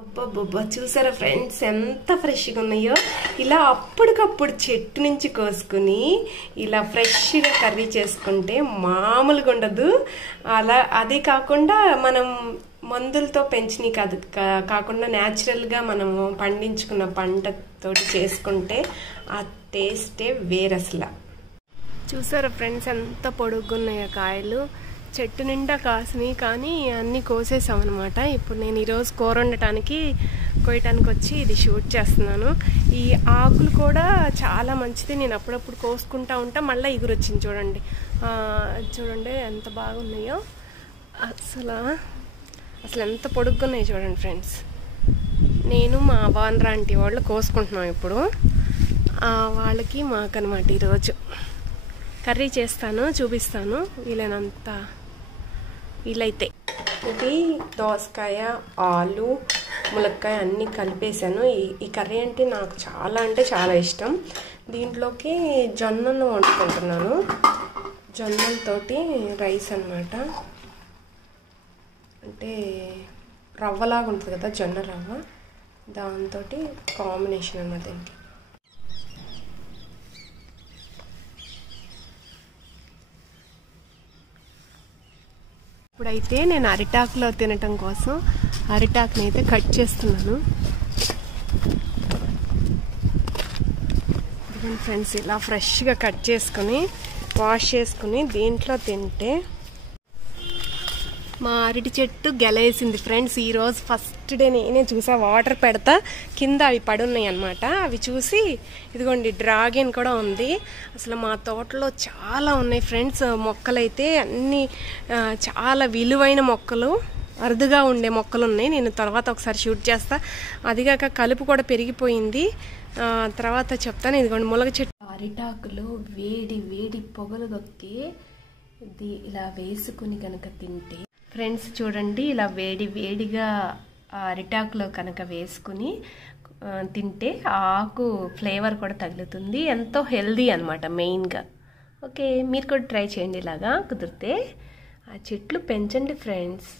అబ్బబ్బబ్బా చూసారా ఫ్రెండ్స్ ఎంత ఫ్రెష్గా ఉన్నాయో. ఇలా అప్పటికప్పుడు చెట్టు నుంచి కోసుకుని ఇలా ఫ్రెష్గా కర్రీ చేసుకుంటే మామూలుగా ఉండదు. అలా అదే కాకుండా మనం మందులతో పెంచినవి కాకుండా న్యాచురల్గా మనము పండించుకున్న పంటతోటి చేసుకుంటే ఆ టేస్టే వేరసలా. చూసారా ఫ్రెండ్స్ ఎంత పొడుగున్నాయో కాయలు. చెట్టు నిండా కాసినాయి కానీ అన్నీ కోసేసామన్నమాట. ఇప్పుడు నేను ఈరోజు కూర వండటానికి కోయటానికి వచ్చి ఇది షూట్ చేస్తున్నాను. ఈ ఆకులు కూడా చాలా మంచిది. నేను అప్పుడప్పుడు కోసుకుంటా ఉంటా. మళ్ళీ ఎగురు వచ్చింది చూడండి. చూడండి ఎంత బాగున్నాయో. అసలు ఎంత పొడుగున్నాయి చూడండి ఫ్రెండ్స్. నేను మా వానరాంటి వాళ్ళు కోసుకుంటున్నాం ఇప్పుడు. వాళ్ళకి మాకనమాట ఈరోజు కర్రీ చేస్తాను, చూపిస్తాను వీలైనంత వీలైతే. ఇది దోసకాయ, ఆలు, ములక్కాయ అన్నీ కలిపేసాను. ఈ కర్రీ అంటే నాకు చాలా అంటే చాలా ఇష్టం. దీంట్లోకి జొన్నను వండుకుంటున్నాను. జొన్నలతోటి రైస్ అన్నమాట. అంటే రవ్వలాగా ఉంటుంది కదా జొన్న రవ్వ, దాంతో కాంబినేషన్ అన్నమాట దీనికి. ఇప్పుడైతే నేను అరిటాకులో తినటం కోసం అరిటాకుని అయితే కట్ చేస్తున్నాను. ఫ్రెండ్స్ ఇలా ఫ్రెష్గా కట్ చేసుకుని వాష్ చేసుకుని దీంట్లో తింటే. మా అరటి చెట్టు గెలేసింది ఫ్రెండ్స్. ఈరోజు ఫస్ట్ డే నేనే చూసా. వాటర్ పెడతా కింద అవి పడున్నాయి అన్నమాట. అవి చూసి ఇదిగోండి డ్రాగన్ కూడా ఉంది. అసలు మా తోటలో చాలా ఉన్నాయి ఫ్రెండ్స్. మొక్కలైతే అన్నీ చాలా విలువైన మొక్కలు, అరుదుగా ఉండే మొక్కలు ఉన్నాయి. నేను తర్వాత ఒకసారి షూట్ చేస్తా. అదిగాక కలుపు కూడా పెరిగిపోయింది, తర్వాత చెప్తాను. ఇదిగోండి ములగ చెట్టు. అరిటాకులో వేడి వేడి పొగలు దొక్కి ఇది ఇలా వేసుకుని కనుక తింటే ఫ్రెండ్స్ చూడండి, ఇలా వేడి వేడిగా అరిటాకులో కనుక వేసుకుని తింటే ఆకు ఫ్లేవర్ కూడా తగులుతుంది. ఎంతో హెల్దీ అనమాట మెయిన్గా. ఓకే, మీరు కూడా ట్రై చేయండి. ఇలాగా కుదిరితే ఆ చెట్లు పెంచండి ఫ్రెండ్స్.